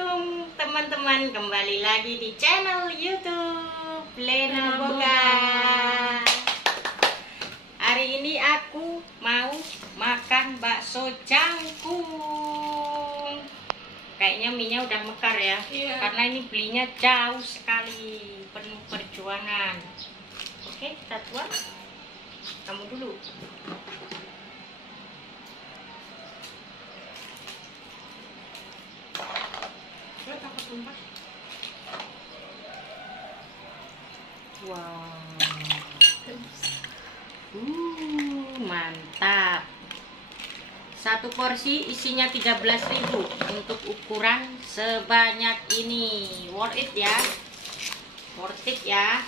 Assalamualaikum teman-teman, kembali lagi di channel YouTube Lena Boga. Hari ini aku mau makan bakso jangkung. Kayaknya minyak udah mekar ya, karena ini belinya jauh sekali, penuh perjuangan. Oke, kita tuang. Kamu dulu. Wow, mantap. Satu porsi isinya 13.000 untuk ukuran sebanyak ini. Worth it ya, worth it ya,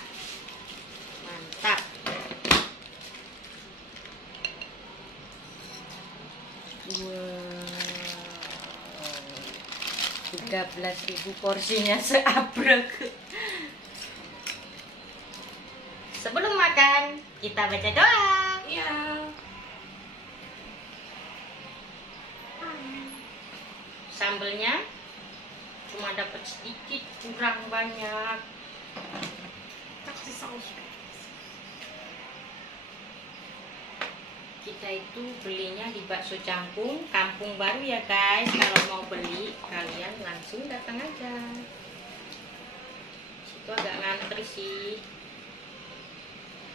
mantap. Wow, 13.000 porsinya seabrek. Sebelum makan, kita baca doa. Ya. Sambelnya cuma dapat sedikit, kurang banyak. Kasih saus. Kita itu belinya di bakso jangkung Kampung Baru ya guys. Kalau mau beli, kalian langsung datang aja. Situ agak ngantri sih.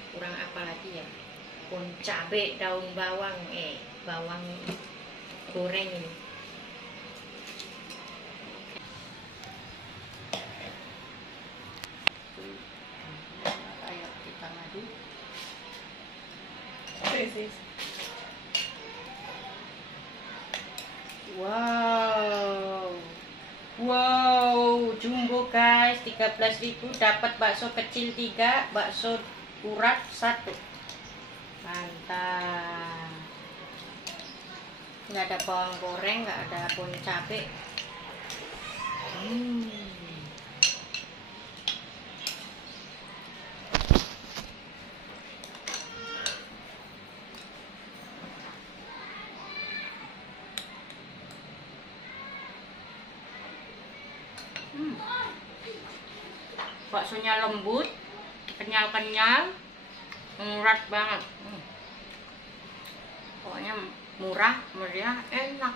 Kurang apa lagi ya? Pohon cabai, daun bawang, bawang goreng ini. Kayak kita ngadu. Wow, wow, jumbo guys, 13.000 dapat bakso kecil 3, bakso urat 1. Mantap. Nggak ada bawang goreng, nggak ada pohon cabai. Baksonya lembut, kenyal-kenyal, murah banget. Pokoknya murah, meriah, enak.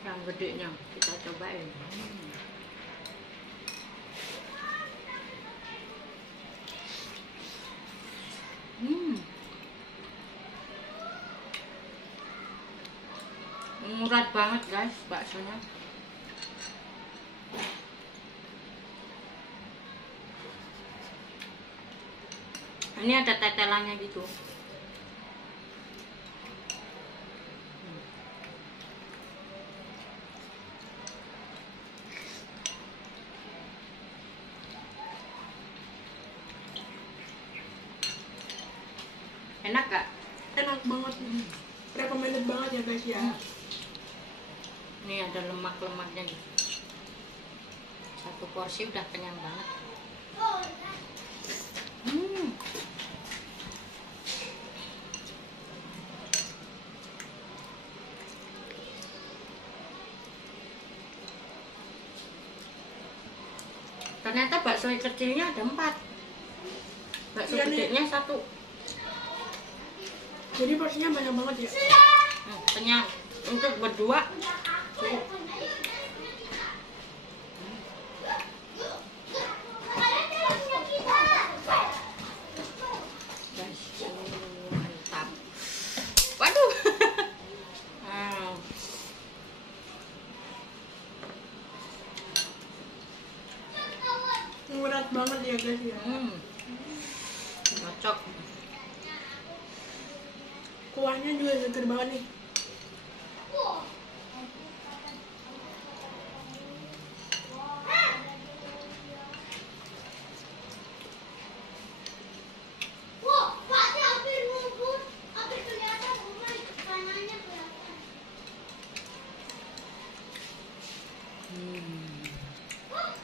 Yang gedenya kita cobain. Murah banget guys baksonya. Ini ada tetelannya gitu. Enak gak? Enak banget. Recommended banget ya guys ya. Ini ada lemak-lemaknya nih. Satu porsi udah kenyang banget. Ternyata bakso kecilnya ada 4. Bakso gedenya 1. Jadi porsinya banyak banget ya. Kenyang. Untuk berdua. Mantap. Waduh. Murah banget ya guys ya. Cocok. Kuahnya juga seger banget nih.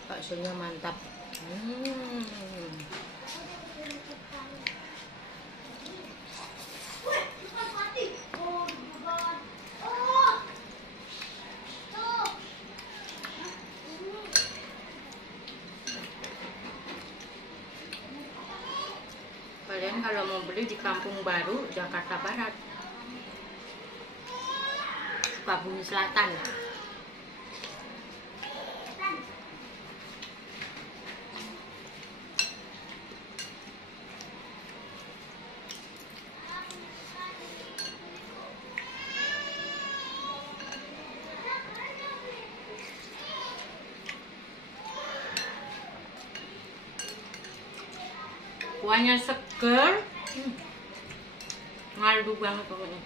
Baksonya mantap. beli di Kampung Baru, Jakarta Barat, Sukabumi Selatan. Kuahnya seger, ngaldu banget pokoknya.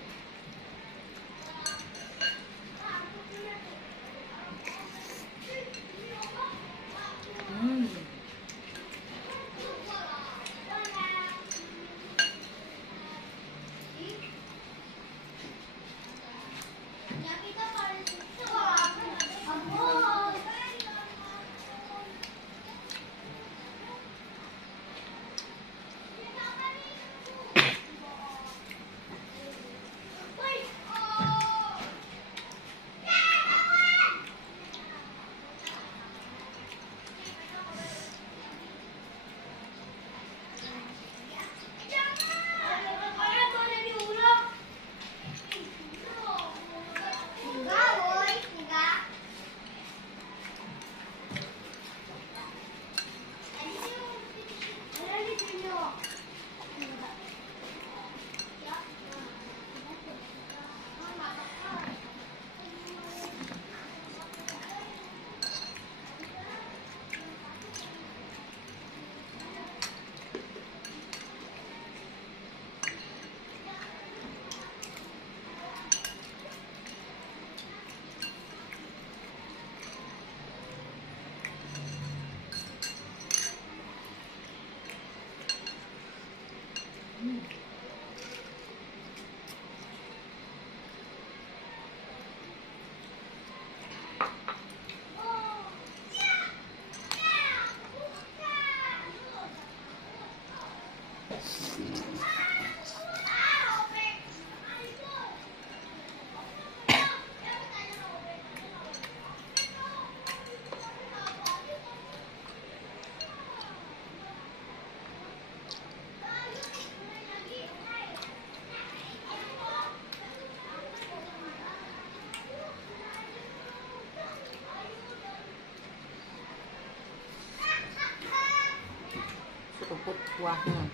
Seruput kuahnya.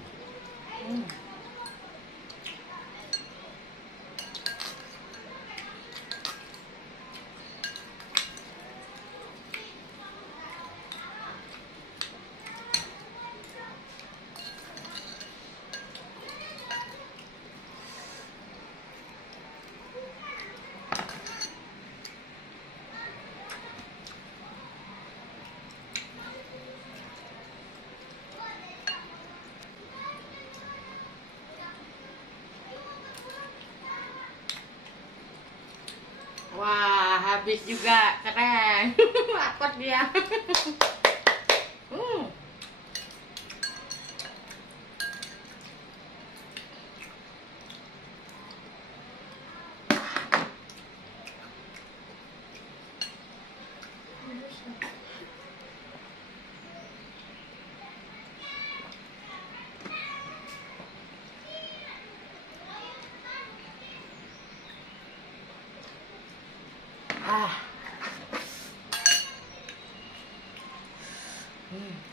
Wah, habis juga, keren. Lapar dia.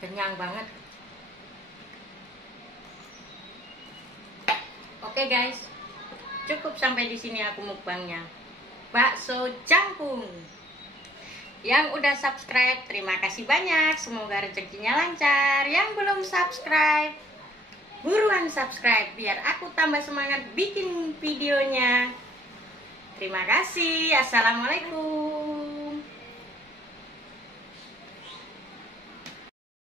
Kenyang banget. Oke guys, cukup sampai di sini aku mukbangnya. Bakso Jangkung. Yang udah subscribe, terima kasih banyak. Semoga rezekinya lancar. Yang belum subscribe, buruan subscribe biar aku tambah semangat bikin videonya. Terima kasih. Assalamualaikum.